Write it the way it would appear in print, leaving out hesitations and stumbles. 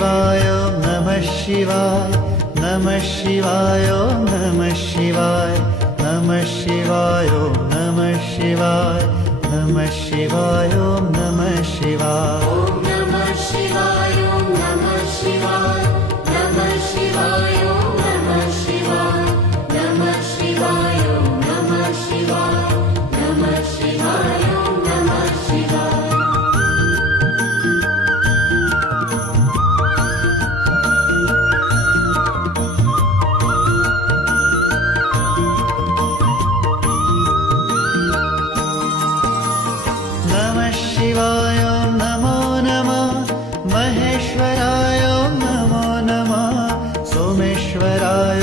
शिवाय ॐ नमः शिवाय नमः शिवाय ॐ नमः शिवाय नमः शिवाय ॐ नमः शिवाय नमः शिवाय ॐ नमः शिवाय ॐ नमः शिवाय ॐ नमः शिवाय नमः शिवाय ॐ नमः शिवाय नमः शिवाय ॐ नमः शिवाय नमः शिवाय ॐ नमः शिवाय नमः शिवाय ॐ नमो नमः महेश्वराय ॐ नमो नमः सोमेश्वराय